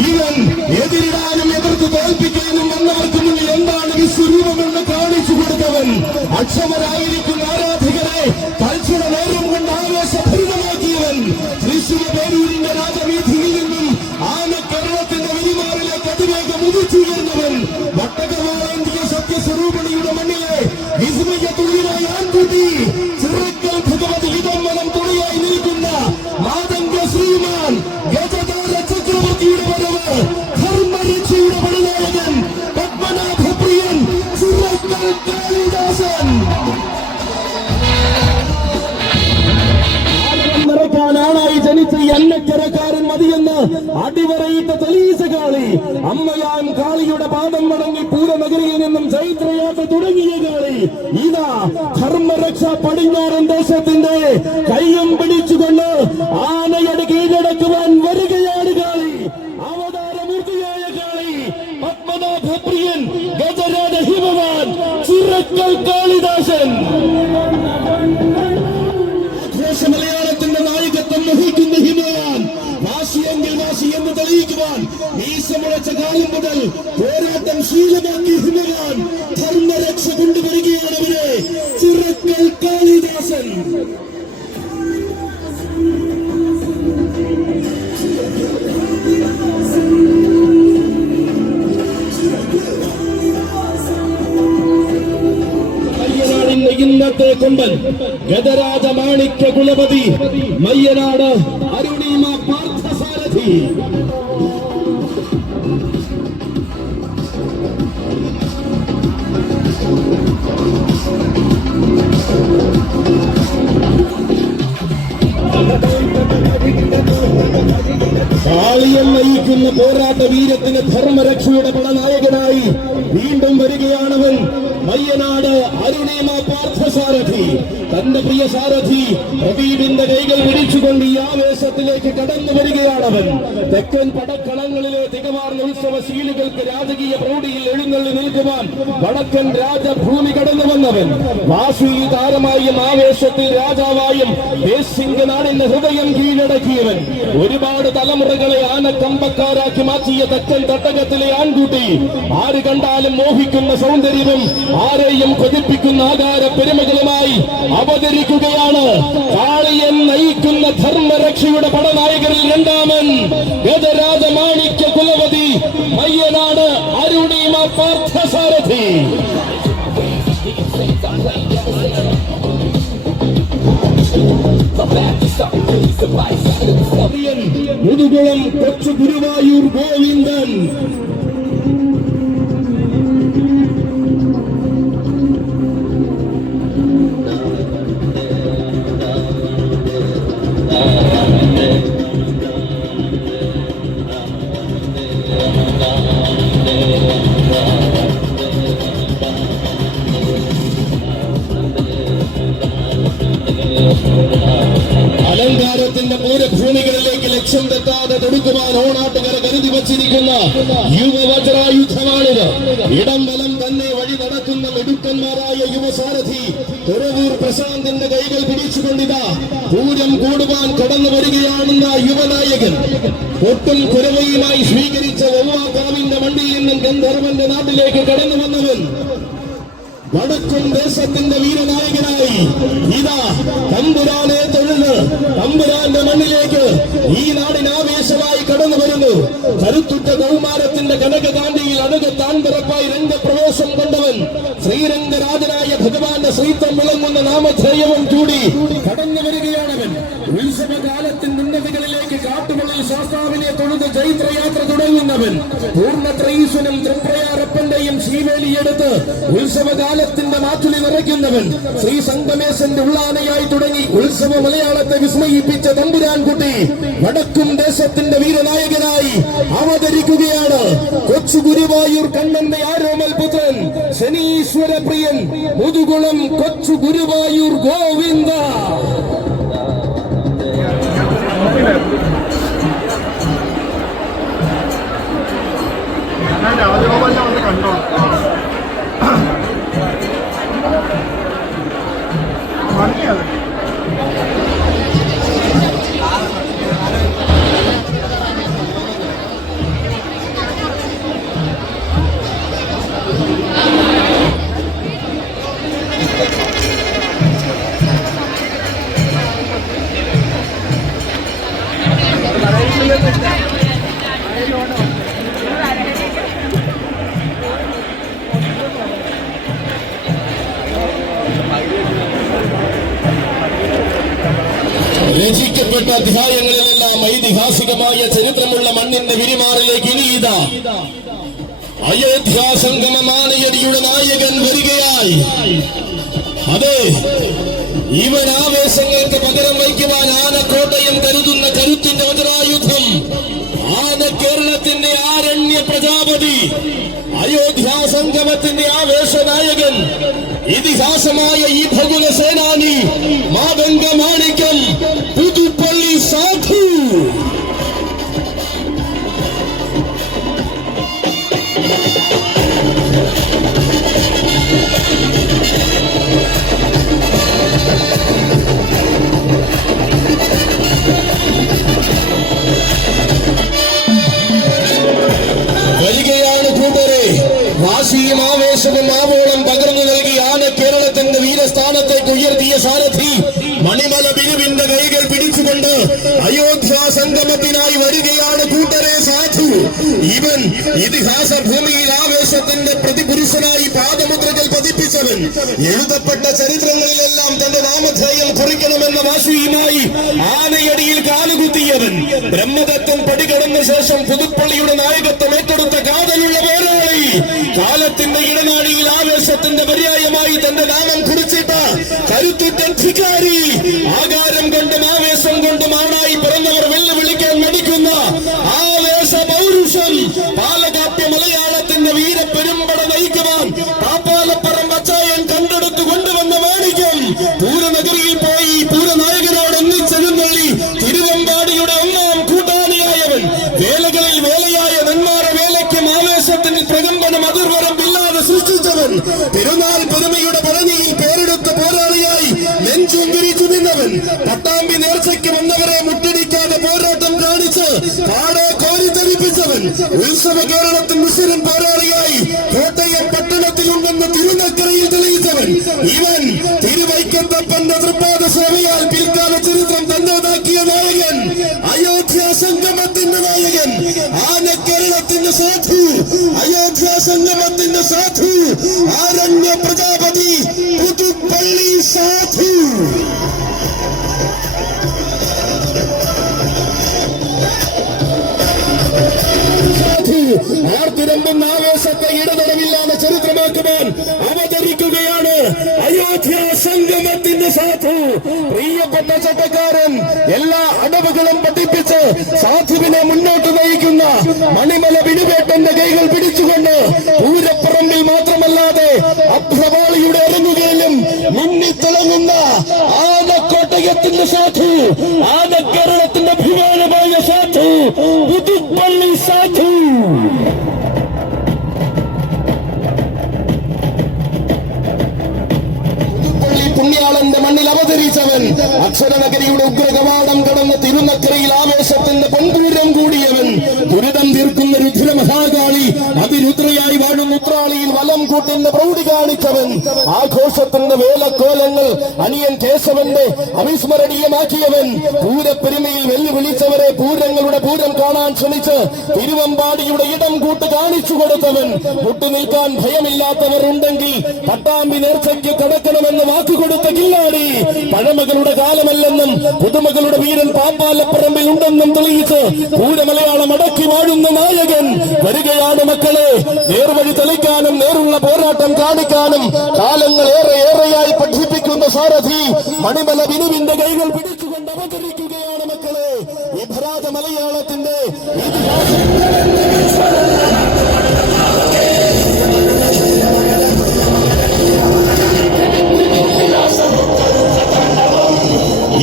ഇവൻ എതിരിടാനും എതിർത്ത് തോൽപ്പിക്കാനും വന്നവർക്ക് മുന്നിൽ എന്താണ് വിശ്വരൂപമെന്ന് കാണിച്ചു കൊടുത്തവൻ. അക്ഷമരായിരിക്കുന്ന ആരാധകരെ തൽക്ഷണ നേരം കൊണ്ട് ആവേശഭരിതമാക്കിയവൻ. തൃശ്ശൂർ പേരൂരിന്റെ രാജവീഥിയിൽ നിന്നും ആനക്കേരളത്തിന്റെ വിരിമാറിലേക്ക് അതിവേഗം ഉദിച്ചുയർന്നവൻ. വട്ടകവാളേന്തിയ സത്യസ്വരൂപിണിയുടെ മണ്ണിലെ വിസ്മയ തുള്ളിയായി ആൺകുട്ടി ചിറക്കൽ ഭഗവതി ഇടംവലം തുണിയായി നിൽക്കുന്ന മാതംഗ ശ്രീമാൻ ഗജധാര ചക്രവർത്തിയുടെ വരവ്. ധർമ്മരക്ഷയുടെ പടനായകൻ പത്മനാഭപ്രിയൻ ചിറക്കൽ കാളിദാസൻ. നിറയ്ക്കാനാണായി ജനിച്ച ഈ അന്നക്കരക്കാരൻ മതിയെന്ന് അടിവരയിട്ട തെലീസ കാളി. അമ്മയാൻ കാളിയുടെ പാദം മടങ്ങി പൂരനഗരിയിൽ നിന്നും ചൈത്രയാത്ര തുടങ്ങിയ കാളി ഇതാ ധർമ്മരക്ഷ പടിഞ്ഞാറൻ ദേശത്തിന്റെ കയ്യും പിടിച്ചുകൊണ്ട് ആനയുടെ കീഴടക്കുവാൻ വരികയാണ് കാളി. അവതാരമൂർത്തിയായ കാളി പത്മനാഭപ്രിയൻ ഗജരാജ ഹിമവാൻ ചിറക്കൽ കാളിദാസൻ. മലയാളത്തിന്റെ നായകത്വം വഹിക്കുന്ന ഹിമവാൻ വാശിയെങ്കിൽ വാശി എന്ന് തെളിയിക്കുവാൻ മീശമുളച്ച കാലം മുതൽ പോരാട്ടം ശീലമാക്കി ഹിമവാൻ ധർമ്മരക്ഷ കൊണ്ടുവരികയാണ് അവരെ ചിറക്കൽ കാളിദാസൻ. ഇന്നത്തെ കൊമ്പൻ ഗജരാജ മാണിക്യ കുലപതി മയ്യനാട് അരുണിമ പാർത്ഥസാരഥി. കാളിയം നയിക്കുന്ന പോരാട്ട വീരത്തിന് ധർമ്മരക്ഷയുടെ പടനായകനായി വീണ്ടും വരികയാണവൻ മയ്യനാട് അരുണിമ പാർത്ഥസാരഥി. തന്റെ പ്രിയ സാരഥി പ്രദീപിന്റെ കൈകൾ വിരിച്ചുകൊണ്ട് ഈ ആവേശത്തിലേക്ക് കടന്നു വരികയാണവൻ. തെക്കൻ പടക്കളങ്ങളിലെ തികവാർന്ന ഉത്സവ ശീലുകൾക്ക് രാജകീയ പ്രൗഢിയിൽ എഴുന്നള്ളി നിൽക്കുവാൻ വടക്കൻ രാജഭൂമി കടന്നു വന്നവൻ. വാസുയിൽ താരമായും ആവേശത്തിൽ രാജാവായും ദേശിംഗനാടിന്റെ ഹൃദയം കീഴടക്കിയവൻ. ഒരുപാട് തലമുറകളെ ആനക്കമ്പക്കാരാക്കി മാറ്റിയ തെക്കൻ തട്ടകത്തിലെ ആൺകുട്ടി. ആര് കണ്ടാലും മോഹിക്കുന്ന സൗന്ദര്യവും ആരെയും കൊതിപ്പിക്കുന്ന ആകാര പെരുമകളുമായി അവതരിക്കുകയാണ് കാളിയൻ നയിക്കുന്ന ധർമ്മരക്ഷയുടെ പടനായകരിൽ രണ്ടാമൻ ഗജരാജ മാണിക്യ കുലപതി മയ്യനാട് അരുണിമ പാർത്ഥസാരഥി. മുതുകുളം കൊച്ചു ഗുരുവായൂർ ഗോവിന്ദൻ. അലങ്കാരത്തിന്റെ പൂരഭൂമികളിലേക്ക് ലക്ഷ്യം തെറ്റാതെ തൊടുക്കുവാൻ ഓണാട്ടുകര കരുതി വച്ചിരിക്കുന്ന യുവവജ്രായുധമാണിത്. ഇടംവലം തന്നെ വഴി നടക്കുന്ന മിടുക്കന്മാരായ യുവസാരഥി തുറവൂർ പ്രശാന്തിന്റെ കൈകൾ പിടിച്ചുകൊണ്ടിതാ പൂരം കൂടുവാൻ കടന്നു വരികയാണെന്ന യുവനായകൻ. ഒട്ടും കുരവയുമായി സ്വീകരിച്ച ഒവ്വാക്കാവിന്റെ മണ്ണിൽ നിന്നും ഗന്ധർവന്റെ നാട്ടിലേക്ക് കടന്നു വന്നവൻ വടക്കും ദേശത്തിന്റെ വീരനായകനായി ഇതാ തമ്പുരാനെ തൊഴുത് തമ്പുരാന്റെ മണ്ണിലേക്ക് ഈ നാടിന് ആവേശമായി കടന്നു വരുന്നു. കരുത്തുറ്റ കൗമാരത്തിന്റെ കനകകാന്തിയിൽ അഴക് താൻപിറപ്പായി രംഗപ്രവേശം കൊണ്ടവൻ ശ്രീരംഗരാജനായ ഭഗവാന്റെ ശ്രീത്വം വിളങ്ങുന്ന നാമധേയവും കൂടി കടന്നു വരികയാണവൻ. ഉത്സവകാലത്തിന്റെ ഉന്നതികളിലേക്ക് കാട്ടുകളിൽ ശാസ്താവിനെ തൊഴുത് ചൈത്രയാത്ര തുടങ്ങുന്നവൻ. പൂർണ്ണത്രയീശ്വനും തൃപ്രയാറപ്പന്റെയും ശീവേലിയെടുത്ത് ഉത്സവകാലത്തിന്റെ മാറ്റുലി നിറയ്ക്കുന്നവൻ. ശ്രീ സംഗമേശന്റെ ഉള്ളാനയായി തുടങ്ങി ഉത്സവ മലയാളത്തെ വിസ്മയിപ്പിച്ച തമ്പുരാൻകുട്ടി വടക്കും ദേശത്തിന്റെ വീരനായകനായി അവതരിക്കുകയാണ്. കൊച്ചു ഗുരുവായൂർ കണ്ണന്റെ ആരോമൽ പുത്രൻ ശനീശ്വര പ്രിയൻ മുതുകുളം കൊച്ചു ഗുരുവായൂർ ഗോവിന്ദ. കണ്ടോ വിധിക്കപ്പെട്ട അധ്യായങ്ങളിലെല്ലാം ഐതിഹാസികമായ ചരിത്രമുള്ള മണ്ണിന്റെ വിരിമാറിലേക്ക് ഇനിയിതാ അയോധ്യ സംഗമം ആനയടിയുടെ നായകൻ വരികയായി. അതെ, ഇവൻ ആവേശങ്ങൾക്ക് പകരം വയ്ക്കുവാൻ ആനക്കോട്ടയം കരുതുന്ന കരുത്തിന്റെ വജ്രായുധം, ആന കേരളത്തിന്റെ ആരണ്യ പ്രജാപതി, അയോധ്യ സംഗമത്തിന്റെ ആവേശനായകൻ, ഇതിഹാസമായ ഈ ഭഗുല സേനാനി, മാതംഗ മാണിക്യം, പുതുപ്പള്ളി സാധു. വരികയാണ് കൂട്ടരെ, വാശിയും ആവേശവും ആവോളം പകർന്നു നൽകി ആന കേരളത്തിന്റെ വീരസ്ഥാനത്തേക്ക് ഉയർത്തിയ സാരഥി മണിമല ബിരുവിന്റെ കൈകൾ പിടിച്ചുകൊണ്ട് അയോധ്യ സംഗമത്തിനായി വരികയാണ് കൂട്ടരെ സാധു. ഇവൻ ഇതിഹാസ ഭൂമിയിൽ ആവേശത്തിന്റെ പ്രതിപുരുഷനായി പാദമുദ്രകൾ പതിപ്പിച്ചവൻ, എഴുതപ്പെട്ട ചരിത്രങ്ങളിലെല്ലാം തന്റെ നാമധേയം കുറിക്കണമെന്ന വാശിയുമായി ആനയടിയിൽ കാലുകുത്തിയവൻ, ബ്രഹ്മദത്തൻ പടികടന്ന ശേഷം പുതുപ്പള്ളിയുടെ നായകത്വം ഏറ്റെടുത്ത കാതലുള്ള പോരാളി, കാലത്തിന്റെ ഇടനാഴിയിൽ ആവേശത്തിന്റെ പര്യായമായി തന്റെ നാമം കുറിച്ചിട്ട കരുത്തുറ്റൻ ധിക്കാരി, ആകാരം കൊണ്ടും ആവേശം കൊണ്ടും ആണായി പിറന്നവർ വെല്ലുവിളിക്കാൻ മടിക്കുന്ന ആവേശ പൗരുഷം, പാലകാപ്യ മലയാളത്തിന്റെ വീരപ്പെരുമ്പട നയിക്കുവാൻ പാപ്പാലപ്പുറം വച്ചായൻ കണ്ടെടുത്തു കൊണ്ടുവന്ന മാണിക്യം, പൂരനഗരിയിൽ പോയി പൂരനായകനോട് ഒന്നിച്ചെഴുന്നള്ളി തിരുവമ്പാടിയുടെ ഒന്നാം കൂട്ടാളിയായവൻ, വേലകളിൽ വേലയായ നെന്മാറ വേലയ്ക്കും ആവേശത്തിന് പ്രകമ്പനം അതിർവരമ്പില്ലാതെ സൃഷ്ടിച്ചവൻ, പെരുന്നാൾ പെരുമയുടെ പഴനിയിൽ പേരെടുത്ത പോരാളിയായി നെഞ്ചും വിരിച്ചു നിന്നവൻ, പട്ടാമ്പി നേർച്ചയ്ക്ക് വന്നവരെ മുട്ടടിക്കാതെ പോരാട്ടം കാണിച്ച് പാടെ കോരിത്തരിപ്പിച്ചവൻ, ഉത്സവ കേരളത്തിൽ മുസ്ലിം പോരാളിയായി കോട്ടയം പട്ടണത്തിലുണ്ടെന്ന് തിരുനക്കരയിൽ തെളിയിച്ചവൻ, ഇവൻ തിരുവൈക്കത്തപ്പന്റെ തൃപ്പാദ സേവയാൽ പിൽക്കാല ചരിത്രം തന്നതാക്കിയ നായകൻ, അയോധ്യ സംഗമത്തിന്റെ നായകൻ, ആന കേരളത്തിന്റെ സാധു, അയോധ്യ സംഗമത്തിന്റെ സാധു, ആരണ്യ പ്രജാപതി, പുതുപ്പള്ളി സാധു. ആർത്തിരമ്പുന്ന ആവേശത്തെ ഇടതടവില്ലാതെ ചരിത്രമാക്കുവാൻ അവതരിക്കുകയാണ് അയോധ്യ സംഗമത്തിന്റെ സാധു. പ്രിയപ്പെട്ട ചട്ടക്കാരൻ എല്ലാ അടവുകളും പഠിപ്പിച്ച് സാധുവിനെ മുന്നോട്ട് നയിക്കുന്ന മണിമല ബിനുവേട്ടന്റെ കൈകൾ പിടിച്ചുകൊണ്ട് പൂരപ്പറമ്പിൽ മാത്രമല്ലാതെ അഭ്രവാളിയുടെ ഇറങ്ങുകയിലും മുന്നിത്തിളങ്ങുന്ന ആനക്കോട്ടയത്തിന്റെ സാധു, ആന കേരളത്തിന്റെ അഭിമാനമായ സാധു, പുതുപ്പള്ളി സാധു. പുണ്യാളന്റെ മണ്ണിൽ അവതരിച്ചവൻ, അക്ഷരനഗരിയുടെ ഉഗ്രകവാടം കടന്ന് തിരുനക്കരയിൽ ആവേശത്തിന്റെ പൊൻപൂരം കൂടിയവൻ, ദുരിതം തീർക്കുന്ന രുദ്ര മഹാകാളി, അതിരുദ്രയായി വാഴുന്ന ഉത്രാളിയിൽ വലം കൂട്ടുന്ന പ്രൗഢി കാണിച്ചവൻ, ആഘോഷത്തിന്റെ വേലക്കോലങ്ങൾ അനിയൻ കേശവന്റെ അവിസ്മരണീയമാക്കിയവൻ, പൂരപ്പെരുമയിൽ വെല്ലുവിളിച്ചവരെ പൂരങ്ങളുടെ പൂരം കാണാൻ ശ്രമിച്ച് തിരുവമ്പാടിയുടെ ഇടം കൂട്ട് കാണിച്ചു കൊടുത്തവൻ, മുട്ടുനിൽക്കാൻ ഭയമില്ലാത്തവർ ഉണ്ടെങ്കിൽ പട്ടാമ്പി നേർച്ചയ്ക്ക് കടക്കണമെന്ന് വാക്കുകൊടുത്ത കില്ലാടി, പഴമകളുടെ കാലമല്ലെന്നും പുതുമകളുടെ വീരൻ പാപ്പാലപ്പറമ്പിൽ ഉണ്ടെന്നും തെളിയിച്ച് പൂരമലയാളം അടക്കി വാഴുന്ന നായകൻ വരികയാണ് മക്കളെ. നേർവഴി തെളിക്കാനും നേരുള്ള പോരാട്ടം കാണിക്കാനും കാലങ്ങൾ ഏറെയായി പഠിപ്പിക്കുന്ന സാരഥി മണിമല ബിനുവിന്റെ കൈകൾ പിടിച്ചുകൊണ്ട് അവതരിക്കുകയാണ് മക്കളെ. വിഭ്രാജ മലയാളത്തിന്റെ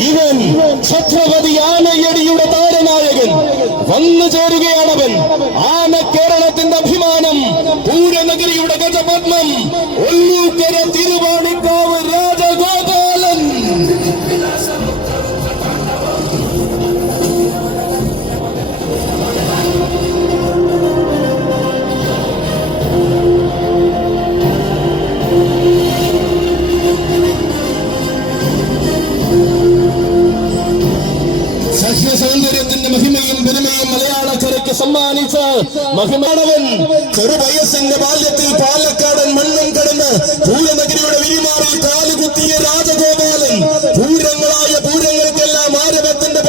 ഇവൻ ഛത്രപതി ആനയടിയുടെ താരനായകൻ വന്നു ചേരുകയാണവൻ, ആന കേരളത്തിന്റെ അഭിമാനം, പൂരനഗരിയുടെ ഗജപത്മം, ഒല്ലൂക്കര തിരുവാണിക്കാവ് രാജഗോപാലൻ. സൗന്ദര്യത്തിന്റെ മഹിമയും പെരുമയും മലയാളക്കരയ്ക്ക് സമ്മാനിച്ച മഹിമാണവൻ. ചെറുവയസ്സിന്റെ ബാല്യത്തിൽ പാലക്കാടൻ മണ്ണും കടന്ന് പൂരനഗരിയുടെ വിരിമാറിൽ കാലുകുത്തിയ രാജഗോപാലൻ, പൂരങ്ങളായ പൂരങ്ങൾക്കെല്ലാം ആരവത്തിന്റെ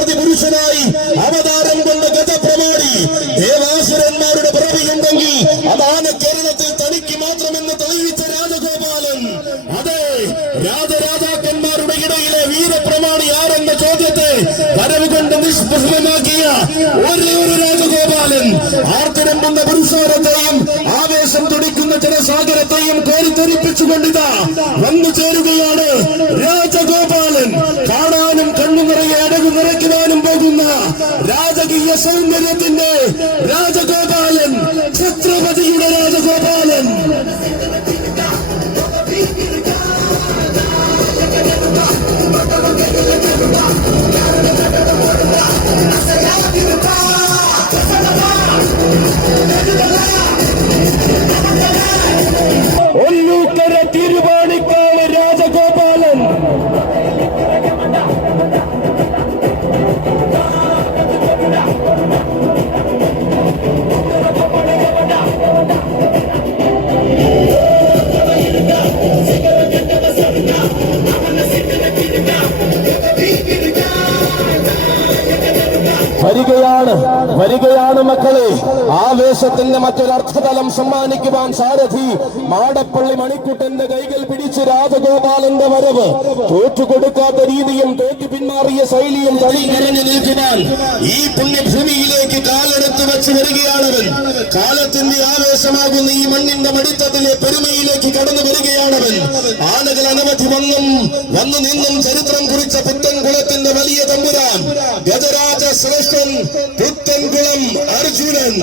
അതാണ് കേരളത്തിൽ തനിക്ക് മാത്രമെന്ന് തെളിയിച്ച രാജഗോപാലൻ. അതെ, രാജരാജാക്കന്മാരുടെ ഇടയിലെ വീരപ്രമാണി ആരെന്ന ചോദ്യത്തെ വരവ് കൊണ്ട് നിഷ്പ്രഭമാക്കിയ ഒരേ ഒരു രാജഗോപാലൻ ആർത്തിരമ്പുന്ന പുരുഷാരത്തെയും ആവേശം തുടിക്കുന്ന ജനസാഗരത്തെയും കോരിത്തെറിപ്പിച്ചുകൊണ്ടിതാ വന്നു ചേരുകയാണ് രാജഗോപാലൻ. കാണാനും കണ്ണു നിറയെ അടകു നിറയ്ക്കുവാനും പോകുന്ന രാജകീയ സൗന്ദര്യത്തിന്റെ രാജഗോപാലൻ, ഛത്രപതിയുടെ രാജഗോപാലൻ. ഒല്ലൂക്കര തിരുവാണിക്കാവ് രാജഗോപാലൻ. വരികയാണ് മക്കളെ. ആവേശത്തിന്റെ മറ്റൊരർത്ഥതലം സമ്മാനിക്കുവാൻ സാരഥി മാടപ്പള്ളി മണിക്കുട്ടന്റെ കൈകൾ പിടിച്ച് രാജഗോപാലന്റെ വരവ്. തോറ്റുകൊടുക്കാത്ത രീതിയും തോറ്റു പിന്മാറിയ ശൈലിയും കളി നിറഞ്ഞു നിൽക്കുവാൻ ഈ പുണ്യഭൂമിയിലേക്ക് കാലെടുത്ത് വെച്ച് വരികയാണവൻ. കാലത്തിന്റെ ആവേശമാകുന്ന ഈ മണ്ണിന്റെ മടിത്തട്ടിലെ പെരുമയിലേക്ക് കടന്നു വരികയാണവൻ. ആനകൾ അനവധി വന്നു നിന്നും ചരിത്രം കുറിച്ച പുത്തൻകുളത്തിന്റെ വലിയ തമ്പുരാൻ ഗജരാജ ശ്രേഷ്ഠൻ പുത്തൻകുളം അർജുനൻ.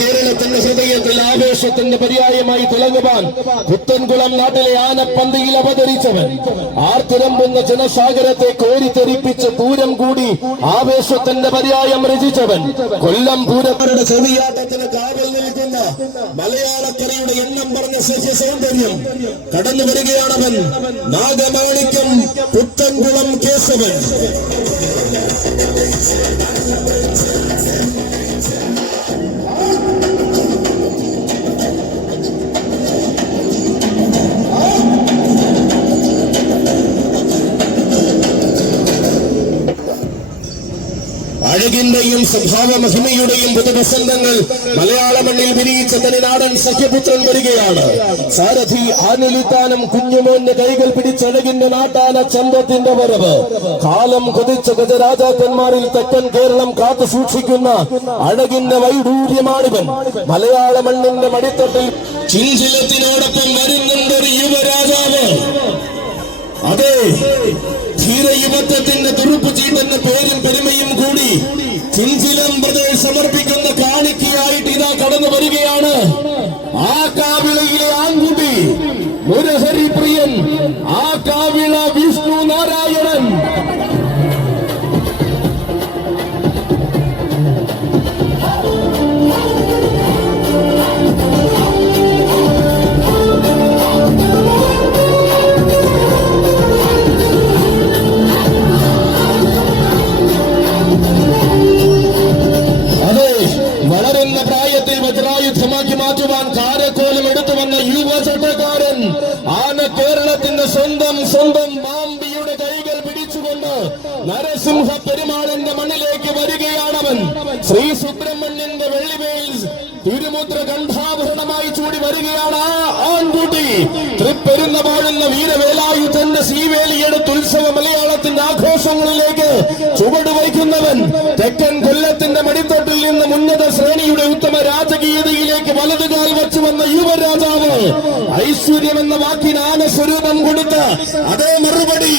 കേരളത്തിന്റെ ഹൃദയത്തിൽ ആവേശത്തിന്റെ പര്യായമായി തിളങ്ങുവാൻ പുത്തൻകുളം നാട്ടിലെ ആനപ്പന്തിയിൽ അവതരിച്ചവൻ. ആർത്തിരമ്പുന്ന ജനസാഗരത്തെ കോരിത്തെറിപ്പിച്ച് പൂരം കൂടി ആവേശത്തിന്റെ പര്യായം രചിച്ചവൻ. കൊല്ലം പൂരക്കാരുടെ ചെവിയാട്ടത്തിന് കാവൽ നിൽക്കുന്ന മലയാളക്കരയുടെ എണ്ണം പറഞ്ഞ സഹ്യ സൗന്ദര്യം കടന്നു വരികയാണവൻ. നാഗമാണിക്യം പുത്തൻകുളം കേശവൻ. അഴകിന്റെയും സ്വഭാവ മഹിമയുടെയും പുതുവസന്തങ്ങൾ മലയാള മണ്ണിൽ വിരിയിച്ച തനിനാടൻ സഖ്യപുത്രൻ വരികയാണ്. സാരഥി ആനിലിത്താനും കുഞ്ഞുമോന്റെ കൈകൾ പിടിച്ചഴകിന്റെ നാട്ടാന ചന്തത്തിന്റെ വരവ്. കാലം കൊതിച്ച ഗജരാജാക്കന്മാരിൽ തെക്കൻ കേരളം കാത്തു സൂക്ഷിക്കുന്ന അഴകിന്റെ വൈഡൂര്യമാണിവൻ. മലയാള മണ്ണിന്റെ മടിത്തട്ടിൽ ചിഞ്ചിലത്തിനോടൊപ്പം വരുന്നുണ്ടൊരു യുവരാജാവ്. അതെ, ധീരയുവത്വത്തിന്റെ തുറുപ്പ് ചീട്ടെന്ന പേരും പെരുമയും കൂടി ചിഞ്ചിലം ബ്രദേഴ്സ് സമർപ്പിക്കുന്ന കാണിക്കയായിട്ട് ഇതാ കടന്നു വരികയാണ്. ആ കാവിളയിലെ ആൺകുട്ടി മുരഹരി പ്രിയൻ, ആ കാവിള വിഷ്ണു നാരായണൻ. വജ്രായുധമാക്കി മാറ്റുവാൻ കാരക്കോലം എടുത്തു വന്ന യുവചട്ടക്കാരൻ ആന കേരളത്തിന്റെ സ്വന്തം മാമ്പിയുടെ കൈകൾ പിടിച്ചുകൊണ്ട് നരസിംഹ പെരുമാളിന്റെ മണ്ണിലേക്ക് വരികയാണവൻ. ശ്രീ സുബ്രഹ്മണ്യന്റെ വെള്ളിമേൽ തിരുമുദ്ര കണ്ഠാഭരണമായി ചൂടി വരികയാണ് ആ ആൺകുട്ടി. തൃപ്പെരുന്ന പാടുന്ന വീരവേലായുധന്റെ ശ്രീവേലിയെടുത്ത് ഉത്സവ മലയാളത്തിന്റെ ആഘോഷങ്ങളിലേക്ക് ചുവട് വയ്ക്കുന്നവൻ. തെക്കൻ കൊല്ലത്തിന്റെ മടിത്തട്ടിൽ നിന്ന് ഉന്നത ശ്രേണിയുടെ ഉത്തമ രാജകീയതയിലേക്ക് വലതുകാൽ വെച്ചു വന്ന യുവരാജാവ്. ഐശ്വര്യം എന്ന വാക്കിന് ആന സ്വരൂപം കൊടുത്ത അതേ മറുപടി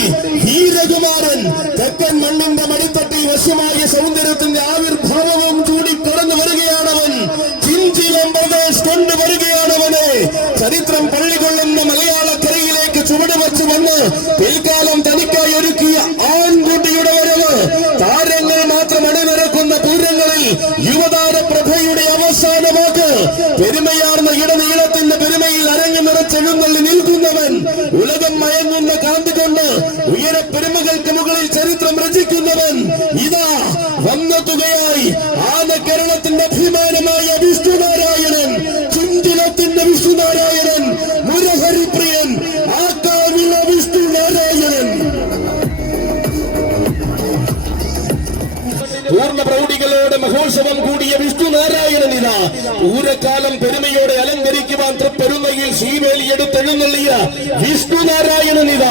ഹീരകുമാരൻ. തെക്കൻ മണ്ണിന്റെ മടിത്തട്ടിൽ വശ്യമായ സൗന്ദര്യത്തിന്റെ ആവിർഭാവവും ചൂടി കടന്നു വരികയാണവൻ. ചിഞ്ചിലം പ്രദേശ് കൊണ്ടുവരികയാണവനെ. ചരിത്രം പള്ളികൊള്ളുന്ന മലയാളക്കരയിലേക്ക് ചുവട് വെച്ചു വന്ന് പിൽക്കാലം തനിക്കായി ഒരുക്കിയ ആൺകുട്ടിയുടെ വരവ്. താരങ്ങൾ മാത്രം അണിനിരക്കുന്ന പൂരങ്ങളിൽ യുവതാര പ്രഭയുടെ അവസാന വാക്ക്. പെരുമയാർന്ന ഇടനീളത്തിന്റെ പെരുമയിൽ അരങ്ങു നിറച്ചെഴുന്നള്ളി നിൽക്കുന്നവൻ. ഉലകം മയങ്ങുന്ന കാന്തി കൊണ്ട് ഉയര പെരുമകൾക്ക് മുകളിൽ ചരിത്രം രചിക്കുന്നവൻ. ഇതാ വന്നെത്തുകയായി ആന കേരളത്തിന്റെ അഭിമാനമായ വിഷ്ണുനാരായണൻ. ചിഞ്ചിലത്തിന്റെ വിഷ്ണുനാരായണൻ. മഹോത്സവം കൂടിയ വിഷ്ണു നാരായണനിത പൂരക്കാലം പെരുമയോടെ അലങ്കരിക്കുവാൻ തൃപ്പെരുന്നയിൽ ശ്രീവേലി എടുത്തെഴുന്നള്ളിയ വിഷ്ണു നാരായണനിത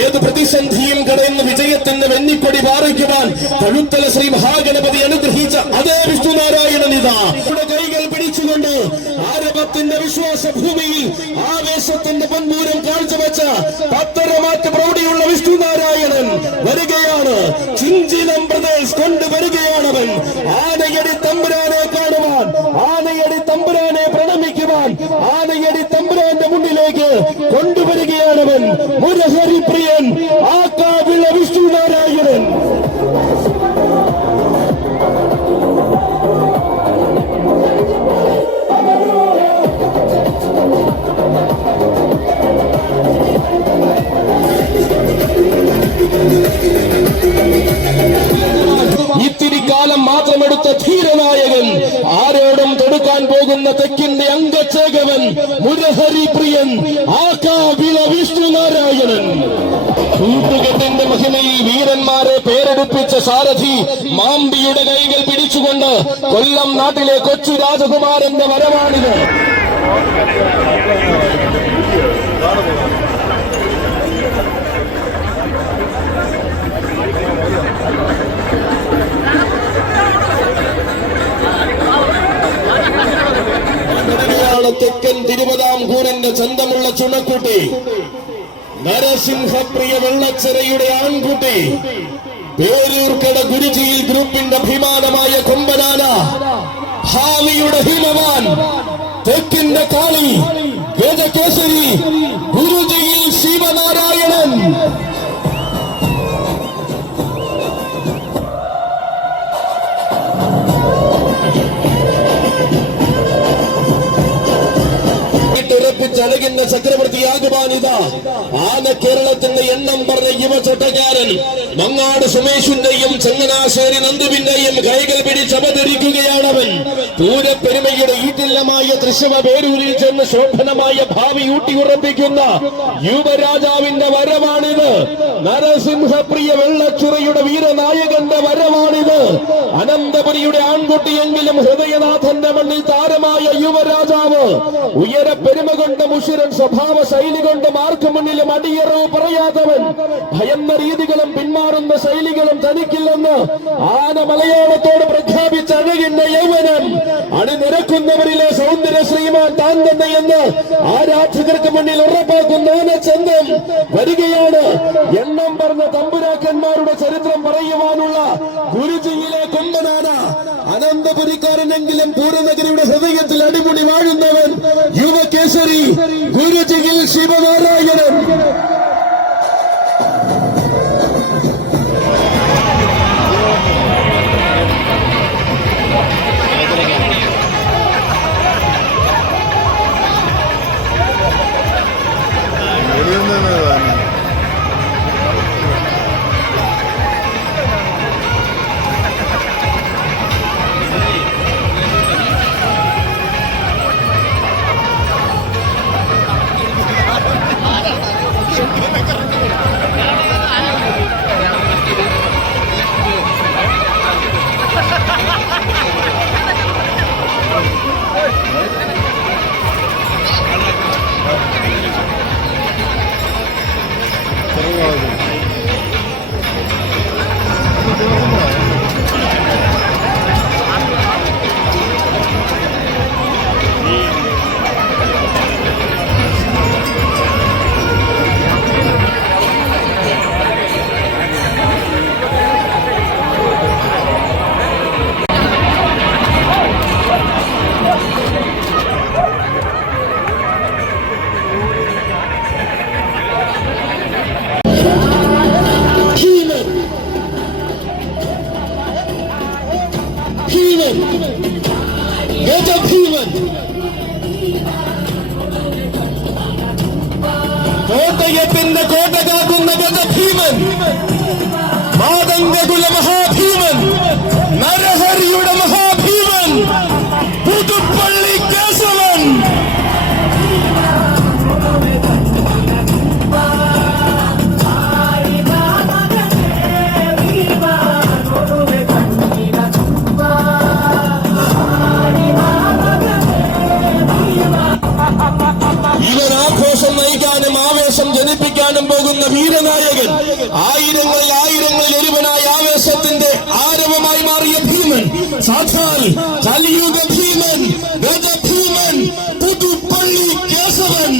ഏത് പ്രതിസന്ധിയും കടന്ന് വിജയത്തിന്റെ വെന്നിക്കൊടി പാറിക്കുവാൻ തഴുത്തല ശ്രീ മഹാഗണപതി അനുഗ്രഹിച്ച അതേ വിഷ്ണു നാരായണനിത കൈകൾ പിടിച്ചുകൊണ്ട് ആരവത്തിന്റെ വിശ്വാസ ഭൂമിയിൽ ആവേശത്തിന്റെ പൊൻപൂരം കാഴ്ചവെച്ച പത്തരമാറ്റ് പ്രൗഢിയുള്ള വിഷ്ണു നാരായണൻ വരികയാണ്. ചിഞ്ചിലം പ്രദേശ് കൊണ്ടുവരികയാണവൻ. ആനയടി തമ്പുരാനെ കാണുവാൻ, ആനയടി തമ്പുരാനെ പ്രണമിക്കുവാൻ, ആനയടി തമ്പുരാന്റെ മുന്നിലേക്ക് കൊണ്ടുവരികയാണവൻ. മുരഹരി പ്രിയൻ ആക്കാവിള വിഷ്ണു നാരായണൻ. ഇത്തിരി കാലം മാത്രമെടുത്ത ധീരനായകൻ, ആരോടും തൊടുക്കാൻ പോകുന്ന തെക്കിന്റെ അംഗച്ചേകവൻ, മുരഹരി പ്രിയൻ ആക്കാവിള വിഷ്ണു നാരായണൻ. കൂട്ടുകെട്ടിന്റെ മഹിമയിൽ വീരന്മാരെ പേരെടുപ്പിച്ച സാരഥി മാമ്പിയുടെ കൈകൾ പിടിച്ചുകൊണ്ട് കൊല്ലം നാട്ടിലെ കൊച്ചു രാജകുമാരന്റെ വരവാണിത്. തെക്കൻ തിരുവിതാംകൂറിന്റെ ചന്തമുള്ള ചുണക്കുട്ടി, നരസിംഹപ്രിയ വെള്ളച്ചിറയുടെ ആൺകുട്ടി, പേരൂർക്കട ഗുരുജിയിൽ ഗ്രൂപ്പിന്റെ അഭിമാനമായ കൊമ്പനാന, ഭാവിയുടെ ഹിമവാൻ, തെക്കിന്റെ കാളി, ഗജകേസരി, ഗുരുജിയിൽ ശിവനാരായണൻ. ചടങ്ങുന്ന ചക്രവർത്തിയാകുവാനിത ആന കേരളത്തിന്റെ എണ്ണം പറഞ്ഞ യുവചട്ടക്കാരൻ മങ്ങാട് സുമേഷിന്റെയും ചങ്ങനാശ്ശേരി നന്ദുവിന്റെയും കൈകൾ പിടിച്ചവതരിക്കുകയാണവൻ. പൂരപ്പെരുമയുടെ ഈറ്റില്ലമായ തൃശ്ശവ പേരൂരിൽ ചെന്ന് ശോഭനമായ ഭാവി ഊട്ടിയുറപ്പിക്കുന്ന യുവരാജാവിന്റെ വരവാണിത്. നരസിംഹപ്രിയ വെള്ളച്ചുറയുടെ വീരനായകന്റെ വരവാണിത്. അനന്തപുരിയുടെ ആൺകുട്ടിയെങ്കിലും ഹൃദയനാഥന്റെ മണ്ണിൽ താരമായ യുവരാജാവ്, ഉയര പെരുമ കൊണ്ട് മുഷിരൻ സ്വഭാവ ശൈലി കൊണ്ട് ആർക്കു മുന്നിലും അടിയറവ് പറയാത്തവൻ, ഭയന്ന രീതികളും പിന്മാറുന്ന ശൈലികളും തനിക്കില്ലെന്ന് ആന മലയാളത്തോട് പ്രഖ്യാപിച്ച അഴകിന്റെ യൗവനം, അണിനിരക്കുന്നവരിലെ സൗന്ദര്യ ശ്രീമാൻ താൻ തന്നെയെന്ന് ആരാധകർക്ക് മുന്നിൽ ഉറപ്പാക്കുന്ന ആനച്ചന്തം വരികയാണ്. എണ്ണം പറഞ്ഞ തമ്പുരാക്കന്മാരുടെ ചരിത്രം പറയുവാനുള്ള ഗുരുജിയിലെ കൊമ്പനാന, അനന്തപുരിക്കാരനെങ്കിലും പൂരനഗരിയുടെ ഹൃദയത്തിൽ അടിമുടി വാഴുന്നവൻ, യുവകേസരി ഗുരുജിയിൽ ശിവനാരായണൻ. കോട്ടയത്തിന്റെ കോട്ട കാക്കുന്ന ഗജഭീമൻ, മാതംഗകുല മഹാഭീമൻ, നരഹരിയുടെ മഹാഭീമൻ, പുതുപ്പള്ളി കേശവൻ. ഇവൻ ആഘോഷം നയിക്കാനും ആവേശം ജനിപ്പിക്കാനും പോകുന്ന വീരനായകൻ, ആയിരങ്ങളിൽ ആയിരങ്ങളിൽ ഒരുവനായ ആവേശത്തിന്റെ ആരവമായി മാറിയ ഭീമൻ, സാക്ഷാൽ കലിയുഗ ഭീമൻ, ഗജഭീമൻ, പുതുപ്പള്ളി കേശവൻ.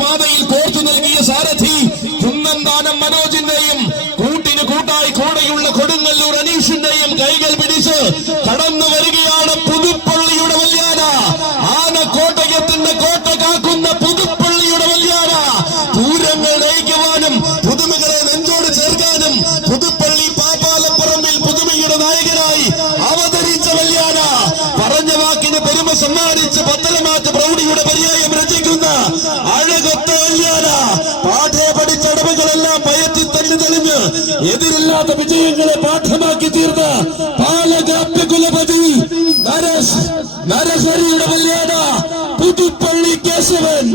പാതയിൽ കോർത്തു നൽകിയ സാരഥി കുന്നന്താനം മനോജിന്റെയും കൂട്ടിന് കൂട്ടായി കൂടെയുള്ള കൊടുങ്ങല്ലൂർ അനീഷിന്റെയും കൈകൾ പിടിച്ച് കടന്നു വരികയാണ് പുതുപ്പള്ളിയുടെ വല്യാന. ആനക്കോട്ടയത്തിന്റെ കോട്ട കാക്കുന്ന പുതുപ്പള്ളിയുടെ വല്യാന. പൂരങ്ങൾ നയിക്കുവാനും പുതുമകളെ നെഞ്ചോട് ചേർക്കാനും പുതുപ്പള്ളി പാപ്പാലപ്പറമ്പിൽ പുതുമയുടെ നായകനായി അവതരിച്ച വല്യാന. പറഞ്ഞ വാക്കിന് പെരുമ സമ്മാനിച്ച് പത്തലമാറ്റ് പ്രൗഢിയുടെ പര്യായം രചിക്കുന്ന അഴകൊത്ത വല്യാന. പാഠേ പഠിച്ചടവുകളെല്ലാം പയറ്റി തല്ലി തെളിഞ്ഞ് എതിരില്ലാത്ത വിജയങ്ങളെ പാഠമാക്കി തീർന്ന പാലകാപ്യകുലപതി നരഹരിയുടെ വല്യാന പുതുപ്പള്ളി കേശവൻ.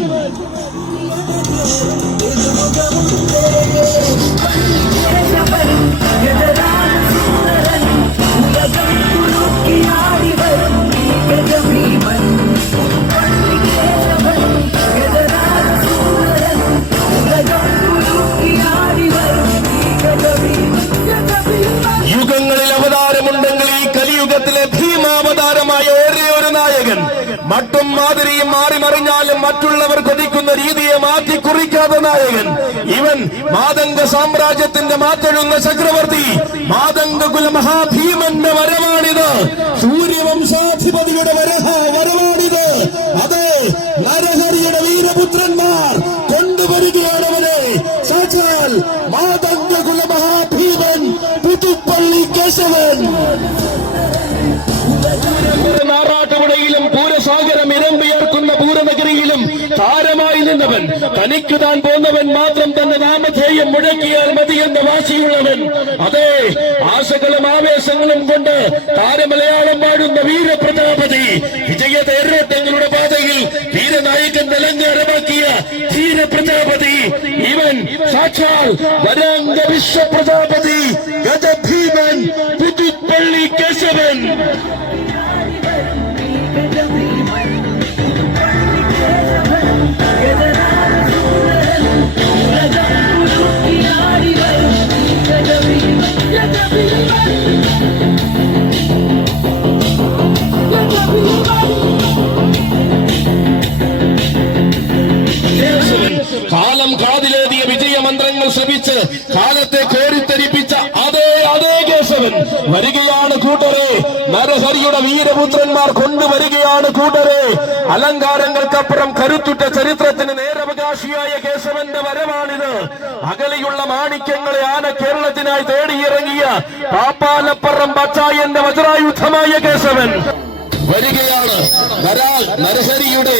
യുഗങ്ങളിൽ അവതാരമുണ്ടെങ്കിൽ ഈ കലിയുഗത്തിലെ ഭീമാവതാരമായ ഒരേ ഒരു നായകൻ. മട്ടും മാതിരിയും മാറി മറിഞ്ഞാലും മറ്റുള്ളവർ കൊതിക്കുന്ന രീതിയെ മാറ്റി കുറിക്കാത്ത നായകൻ. ഇവൻ മാതംഗ സാമ്രാജ്യത്തിന്റെ മാറ്റെഴുന്ന ചക്രവർത്തി, മാതംഗകുല മഹാഭീമന്റെ വരവാണിത്. സൂര്യവംശാധിപതിയുടെ വരവാണിത്. അതെ, നരഹരിയുടെ വീരപുത്രന്മാർ കൊണ്ടുവരികയാണ് അവനെ. സാക്ഷാൽ മാതംഗകുല മഹാഭീമൻ പുതുപ്പള്ളി കേശവൻ. നാറാട്ടുപുഴയിലും പൂരസാഗരം ഇരമ്പിയർക്കുന്ന പൂരനഗരിയിലും താരമായി നിന്നവൻ, തനിക്ക് താൻ പോന്നവൻ മാത്രം തന്റെ നാമധേയം മുഴക്കിയാൽ മതിയെന്ന വാശിയുള്ളവൻ. അതെ, ആശകളും ആവേശങ്ങളും കൊണ്ട് താരമലയാളം പാടുന്ന വീരപ്രതാപതി, വിജയ തേരോട്ടങ്ങളുടെ പാതയിൽ വീരനായകൻ നിലങ്ങാരമാക്കിയ ധീരപ്രതാപതി. ഇവൻ സാക്ഷാൽ വരാംഗ വിശ്വപ്രതാപതി, ഗജഭീമൻ പുതുപ്പള്ളി കേശവൻ. കാലം കാതിലേതിയ വിജയമന്ത്രങ്ങൾ ശ്രമിച്ച് കാലത്തെ കോരിത്തരിപ്പിച്ച അതേ കേശവൻ വരികയാണ് കൂട്ടരെ. നരഹരിയുടെ വീരപുത്രന്മാർ കൊണ്ടുവരികയാണ് കൂട്ടരെ. അലങ്കാരങ്ങൾക്കപ്പുറം കരുത്തുറ്റ ചരിത്രത്തിന് നേരവകാശിയായ കേശവന്റെ വരവാണിത്. അകലെയുള്ള മാണിക്യങ്ങളെ ആന കേരളത്തിനായി തേടിയിറങ്ങിയ പാപ്പാലപ്പറം പച്ചായന്റെ വജ്രായുധമായ കേശവൻ വരികയാണ്. നരഹരിയുടെ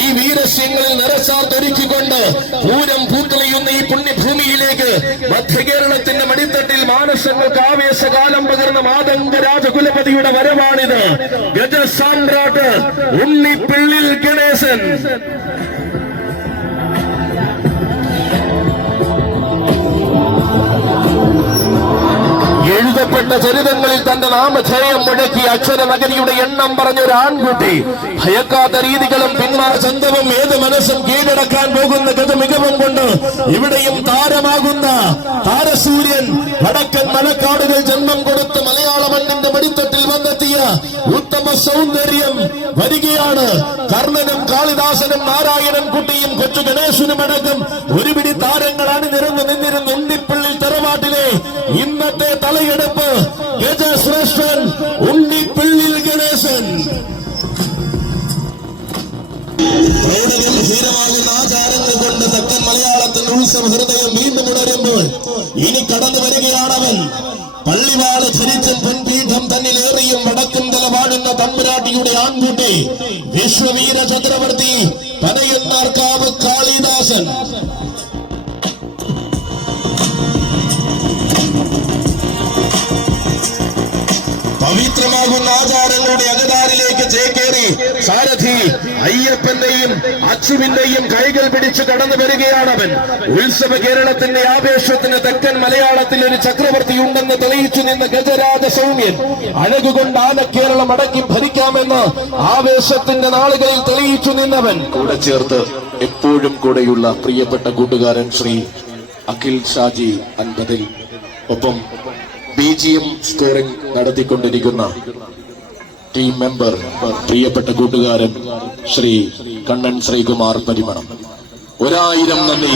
ഈ വീരസ്യങ്ങളിൽ നിറച്ചാർത്തൊരുക്കിക്കൊണ്ട് പൂരം പൂക്കളിയുന്ന ഈ പുണ്യഭൂമിയിലേക്ക് മധ്യകേരളത്തിന്റെ മടിത്തട്ടിൽ മാനസങ്ങൾക്ക് ആവേശകാലം പകർന്ന മാതംഗ രാജകുലപതിയുടെ വരവാണിത്. ഗജസാമ്രാട്ട് ഉണ്ണിപ്പിള്ളിൽ ഗണേശൻ. എഴുതപ്പെട്ട ചരിതങ്ങളിൽ തന്റെ നാമധേയം മുഴക്കി അക്ഷരനഗരിയുടെ എണ്ണം പറഞ്ഞൊരു ആൺകുട്ടി, ഭയക്കാത്ത രീതികളും പിന്മാചന്തവും ഏത് മനസ്സും കീഴടക്കാൻ പോകുന്ന ഗതമികവും കൊണ്ട് ഇവിടെയും താരമാകുന്ന താരസൂര്യൻ, വടക്കൻ മലക്കാടുകൾ ജന്മം കൊടുത്ത് മലയാള മണ്ണിന്റെ മടിത്തട്ടിൽ വന്നെത്തിയ ഉത്തമ സൗന്ദര്യം വരികയാണ്. കർണനും കാളിദാസനും നാരായണൻ കുട്ടിയും കൊച്ചു ഗണേശനും അടക്കം ഒരുപിടി താരങ്ങൾ അണിനിരന്നു നിന്നിരുന്ന ഉണ്ണിപ്പിള്ളിൽ തറവാട്ടിലെ ഇന്നത്തെ തലയെടുപ്പ് ഗജശ്രേഷ്ഠൻ ഉണ്ണിപ്പിള്ളിൽ ഗണേശൻ. ധീരമാകുന്ന ആചാരങ്ങൾ കൊണ്ട് തെക്കൻ മലയാളത്തിന്റെ ഉത്സവ ഹൃദയം വീണ്ടും ഉണരുമ്പോൾ ഇനി കടന്നു വരികയാണവൻ. പള്ളിവാള് ധരിച്ചും പൊൻപീഠം തന്നിലേറിയും വടക്കും തലവാടുന്ന തമ്പുരാട്ടിയുടെ ആൺകുട്ടി, വിശ്വവീര ചക്രവർത്തി പനയന്നാർക്കാവ് കാളിദാസൻ. പവിത്രമാകുന്ന ആചാരങ്ങളുടെ അകതാരിലേക്ക് ചേക്കേറി സാരഥി അയ്യപ്പന്റെയും അച്ചുവിന്റെയും കൈകൾ പിടിച്ചു കടന്നു വരികയാണവൻ. ഉത്സവ കേരളത്തിന്റെ ആവേശത്തിന് തെക്കൻ മലയാളത്തിൽ ഒരു ചക്രവർത്തി ഉണ്ടെന്ന് തെളിയിച്ചു നിന്ന ഗജരാജ സൗമ്യൻ അഴകുകൊണ്ട് ആനക്കേരളം അടക്കി ഭരിക്കാമെന്ന് ആവേശത്തിന്റെ നാളുകളിൽ തെളിയിച്ചു നിന്നവൻ. കൂടെ ചേർത്ത് എപ്പോഴും കൂടെയുള്ള പ്രിയപ്പെട്ട കൂട്ടുകാരൻ ശ്രീ അഖിൽ ഷാജി അൻപതിൽ, ഒപ്പം BGM സ്കോറിംഗ് നടത്തിക്കൊണ്ടിരിക്കുന്ന ടീം മെമ്പർ പ്രിയപ്പെട്ട കൂട്ടുകാരൻ ശ്രീ കണ്ണൻ ശ്രീകുമാർ പരിമണം. 1000 നന്ദി.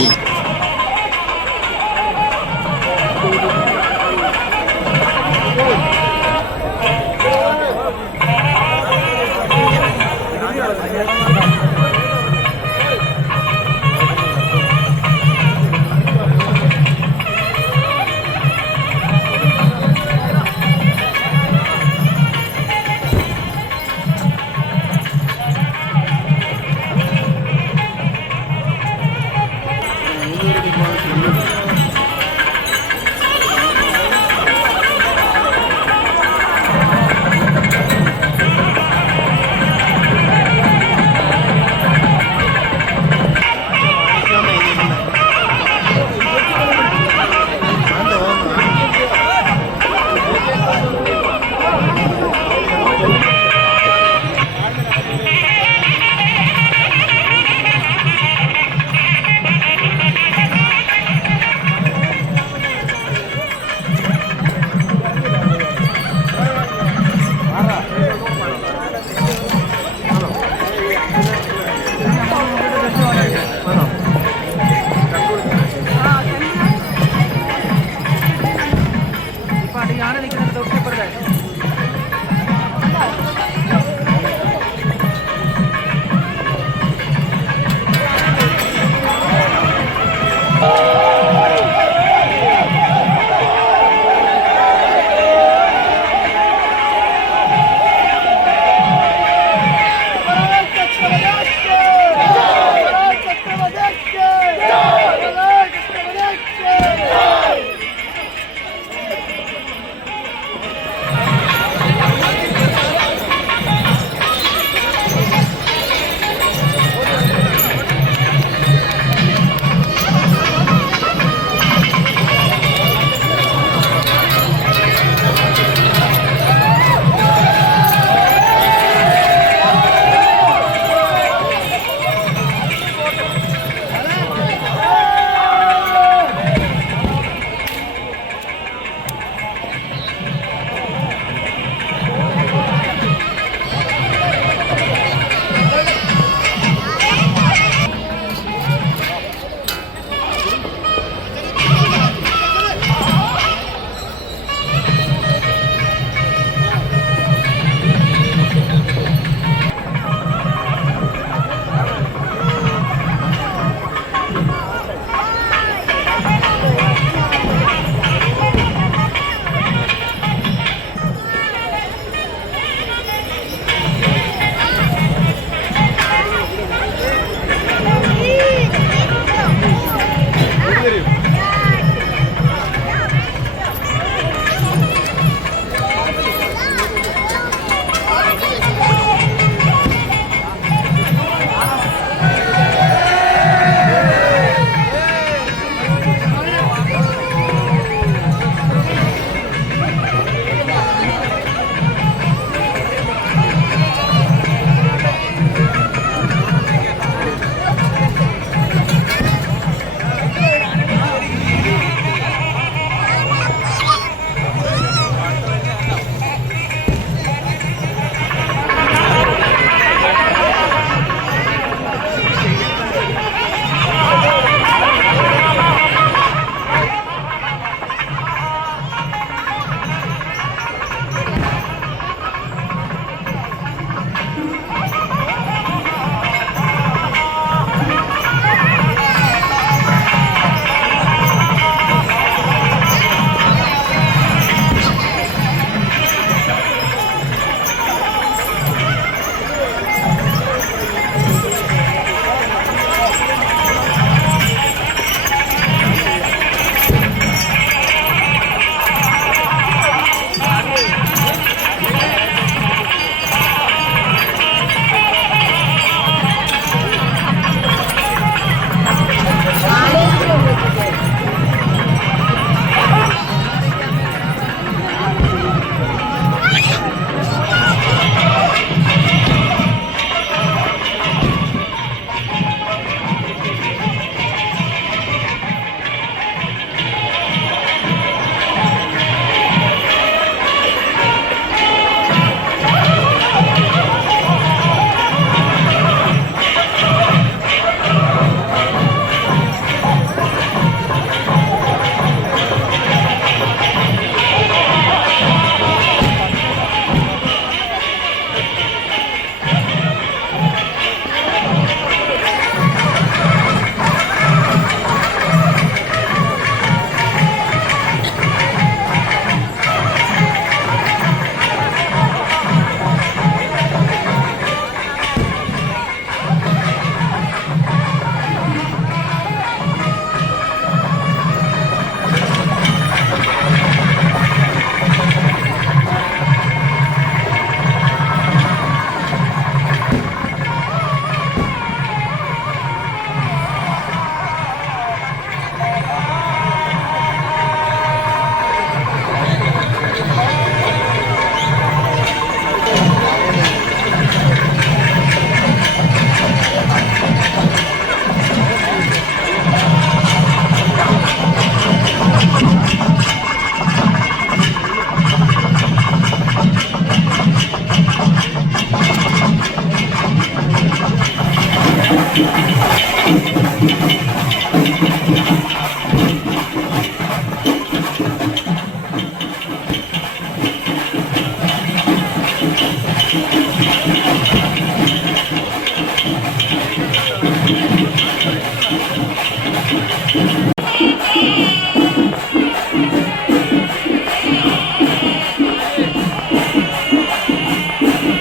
यार लेकिन तो ऊपर है